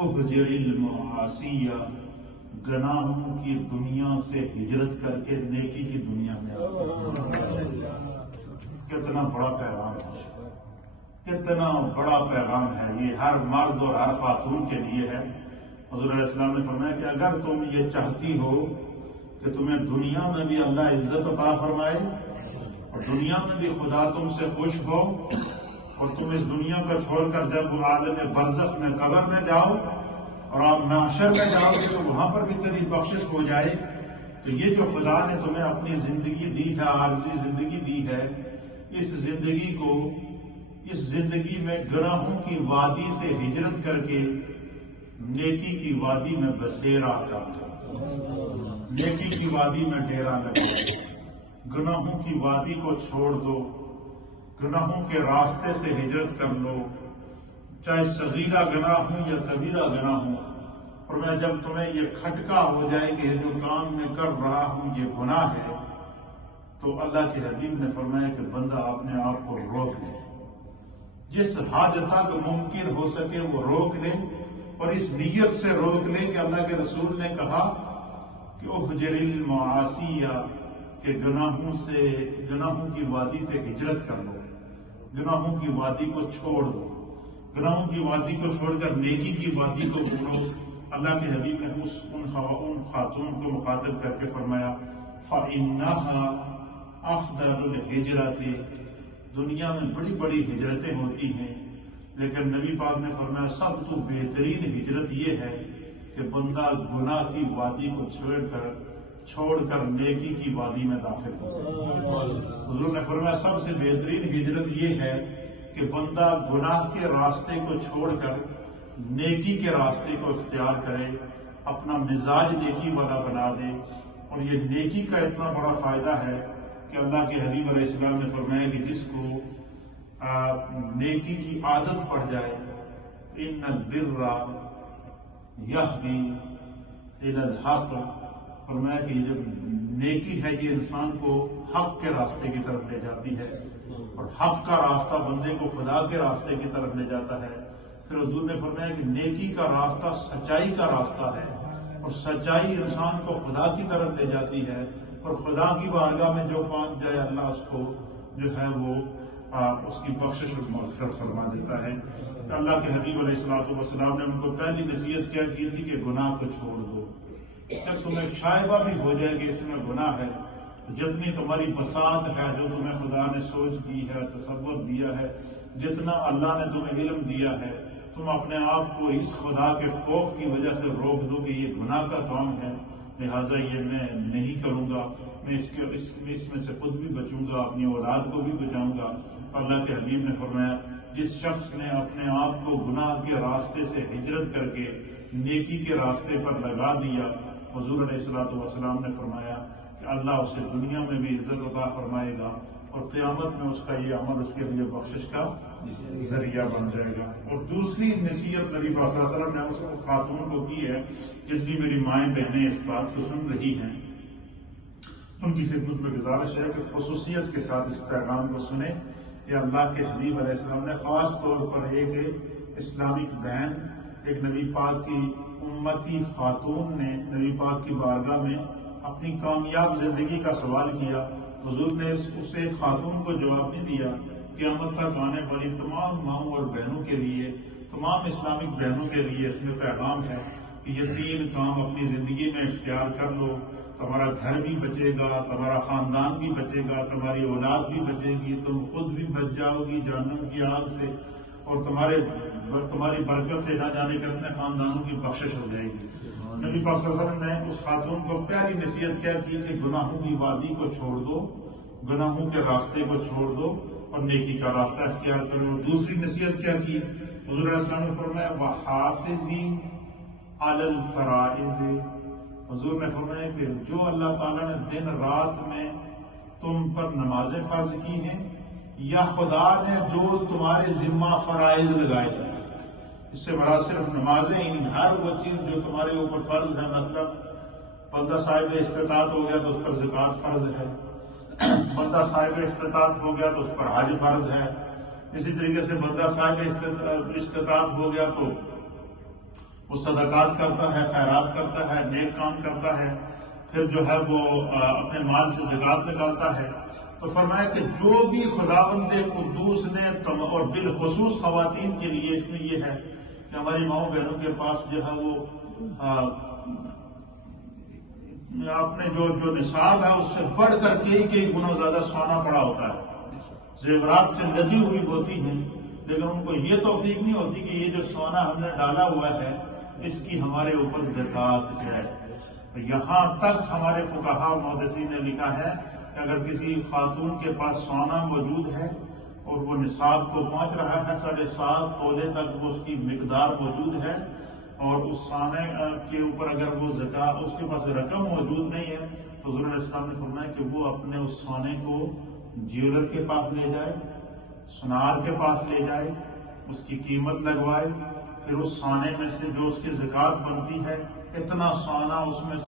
اہجر المعاصی، گناہوں کی دنیا سے ہجرت کر کے نیکی کی دنیا میں کتنا بڑا پیغام ہے، کتنا بڑا پیغام ہے یہ، ہر مرد اور ہر خاتون کے لیے ہے۔ حضور علیہ السلام نے فرمایا کہ اگر تم یہ چاہتی ہو کہ تمہیں دنیا میں بھی اللہ عزت عطا فرمائے اور دنیا میں بھی خدا تم سے خوش ہو، اور تم اس دنیا کو چھوڑ کر جب عالم برزخ میں قبر میں جاؤ اور آپ محشر میں جاؤ گے تو وہاں پر بھی تیری بخشش ہو جائے، تو یہ جو خدا نے تمہیں اپنی زندگی دی ہے، عارضی زندگی دی ہے، اس زندگی میں گناہوں کی وادی سے ہجرت کر کے نیکی کی وادی میں بسیرا کر، نیکی کی وادی میں ڈیرا لگے، گناہوں کی وادی کو چھوڑ دو، گناہوں کے راستے سے ہجرت کر لو، چاہے صغیرہ گناہ ہوں یا کبیرہ گناہ ہوں۔ اور میں جب تمہیں یہ کھٹکا ہو جائے کہ یہ جو کام میں کر رہا ہوں یہ گناہ ہے، تو اللہ کے حبیب نے فرمایا کہ بندہ اپنے آپ کو روک لے، جس حد تک ممکن ہو سکے وہ روک لے، اور اس نیت سے روک لے کہ اللہ کے رسول نے کہا کہ اہجر المعاصی، کہ گناہوں کی وادی سے ہجرت کر لو، گناہوں کی وادی کو چھوڑ دو، گناہوں کی وادی کو چھوڑ کر نیکی کی وادی کو ڈھونڈو۔ اللہ کے حبیب نے ان خاتون کو مخاطب کر کے فرمایا فَإِنَّهَا أَفْضَلُ الْهِجْرَةِ، دنیا میں بڑی بڑی ہجرتیں ہوتی ہیں، لیکن نبی پاک نے فرمایا سب تو بہترین ہجرت یہ ہے کہ بندہ گناہ کی وادی کو چھوڑ کر نیکی کی وادی میں داخل ہو۔ حضور نے فرمایا سب سے بہترین ہجرت یہ ہے کہ بندہ گناہ کے راستے کو چھوڑ کر نیکی کے راستے کو اختیار کرے، اپنا مزاج نیکی والا بنا دے۔ اور یہ نیکی کا اتنا بڑا فائدہ ہے کہ اللہ کے حبیب علیہ السلام نے فرمایا کہ جس کو نیکی کی عادت پڑ جائے، ان البر یہدی الی الحق، فرمایا کہ جب نیکی ہے یہ انسان کو حق کے راستے کی طرف لے جاتی ہے، اور حق کا راستہ بندے کو خدا کے راستے کی طرف لے جاتا ہے۔ پھر حضور نے فرمایا کہ نیکی کا راستہ سچائی کا راستہ ہے، اور سچائی انسان کو خدا کی طرف لے جاتی ہے، اور خدا کی بارگاہ میں جو پہنچ جائے اللہ اس کو جو ہے وہ اس کی بخشش اور مغفرت فرما دیتا ہے۔ کہ اللہ کے حبیب علیہ السلام نے ان کو پہلی نصیحت کیا کی تھی کہ گناہ کو چھوڑ دو۔ جب تمہیں شائبہ بھی ہو جائے کہ اس میں گناہ ہے، جتنی تمہاری بساط ہے، جو تمہیں خدا نے سوچ دی ہے، تصور دیا ہے، جتنا اللہ نے تمہیں علم دیا ہے، تم اپنے آپ کو اس خدا کے خوف کی وجہ سے روک دو کہ یہ گناہ کا کام ہے، لہٰذا یہ میں نہیں کروں گا، میں اس میں سے خود بھی بچوں گا، اپنی اولاد کو بھی بچاؤں گا۔ اللہ کے حبیب نے فرمایا جس شخص نے اپنے آپ کو گناہ کے راستے سے ہجرت کر کے نیکی کے راستے پر لگا دیا، حضور علیہ السلام نے فرمایا کہ اللہ اسے دنیا میں بھی عزت عطا فرمائے گا، اور قیامت میں اس کا یہ عمل اس کے لیے بخشش کا ذریعہ بن جائے گا۔ اور دوسری نصیحت نبی پاک صلی اللہ علیہ وسلم نے اس خاتون کو کی ہے، جتنی میری مائیں بہنیں اس بات کو سن رہی ہیں، ان کی خدمت میں گزارش ہے کہ خصوصیت کے ساتھ اس پیغام کو سنیں۔ کہ اللہ کے حبیب علیہ السلام نے خاص طور پر ایک اسلامک بہن، ایک نبی پاک کی امتی خاتون نے نبی پاک کی بارگاہ میں اپنی کامیاب زندگی کا سوال کیا۔ حضور نے اسے ایک خاتون کو جواب نہیں دیا، قیامت تک آنے والی تمام ماؤں اور بہنوں کے لیے، تمام اسلامک بہنوں کے لیے اس میں پیغام ہے کہ یہ 3 کام اپنی زندگی میں اختیار کر لو، تمہارا گھر بھی بچے گا، تمہارا خاندان بھی بچے گا، تمہاری اولاد بھی بچے گی، تم خود بھی بچ جاؤ گی جہنم کی آگ سے، اور تمہاری برکت سے نہ جانے کے اپنے خاندانوں کی بخشش ہو جائے گی۔ نبی پاک صلی اللہ علیہ وسلم نے اس خاتون کو پہلی نصیحت کیا کی کہ گناہوں کی وادی کو چھوڑ دو، گناہوں کے راستے کو چھوڑ دو اور نیکی کا راستہ اختیار کرو۔ دوسری نصیحت کیا کی؟ حضور علیہ السلام نے فرمایا وَحَافِظِي عَلَى الْفَرَائِضِ، حضور نے فرمایا کہ جو اللہ تعالیٰ نے دن رات میں تم پر نمازیں فرض کی ہیں، یا خدا نے جو تمہارے ذمہ فرائض لگائے ہیں، اس سے مراد صرف نمازیں ہی نہیں، ہر وہ چیز جو تمہارے اوپر فرض ہے، مطلب بندہ صاحب استطاعت ہو گیا تو اس پر زکوٰۃ فرض ہے، بندہ صاحب استطاعت ہو گیا تو اس پر حج فرض ہے، اسی طریقے سے بندہ صاحب استطاعت ہو گیا تو وہ صدقات کرتا ہے، خیرات کرتا ہے، نیک کام کرتا ہے، پھر جو ہے وہ اپنے مال سے زکوٰۃ نکالتا ہے، تو فرمایا کہ جو بھی خداوند قدوس نے اور بالخصوص خواتین کے لیے اس میں یہ ہے کہ ہماری ماؤں بہنوں کے پاس جو ہے وہ اپنے جو نصاب ہے اس سے بڑھ کر کئی گنا زیادہ سونا پڑا ہوتا ہے، زیورات سے لدی ہوئی ہوتی ہیں، لیکن ان کو یہ توفیق نہیں ہوتی کہ یہ جو سونا ہم نے ڈالا ہوا ہے اس کی ہمارے اوپر زکوٰۃ ہے۔ یہاں تک ہمارے فقہاء اور محدثین نے لکھا ہے کہ اگر کسی خاتون کے پاس سونا موجود ہے اور وہ نصاب کو پہنچ رہا ہے 7.5 تولے تک وہ اس کی مقدار موجود ہے، اور اس سونے کے اوپر اگر وہ زکوٰۃ اس کے پاس رقم موجود نہیں ہے تو حضور علیہ السلام نے فرمایا کہ وہ اپنے اس سونے کو جیولر کے پاس لے جائے، سنار کے پاس لے جائے، اس کی قیمت لگوائے، پھر اس سونے میں سے جو اس کی زکوٰۃ بنتی ہے اتنا سونا اس میں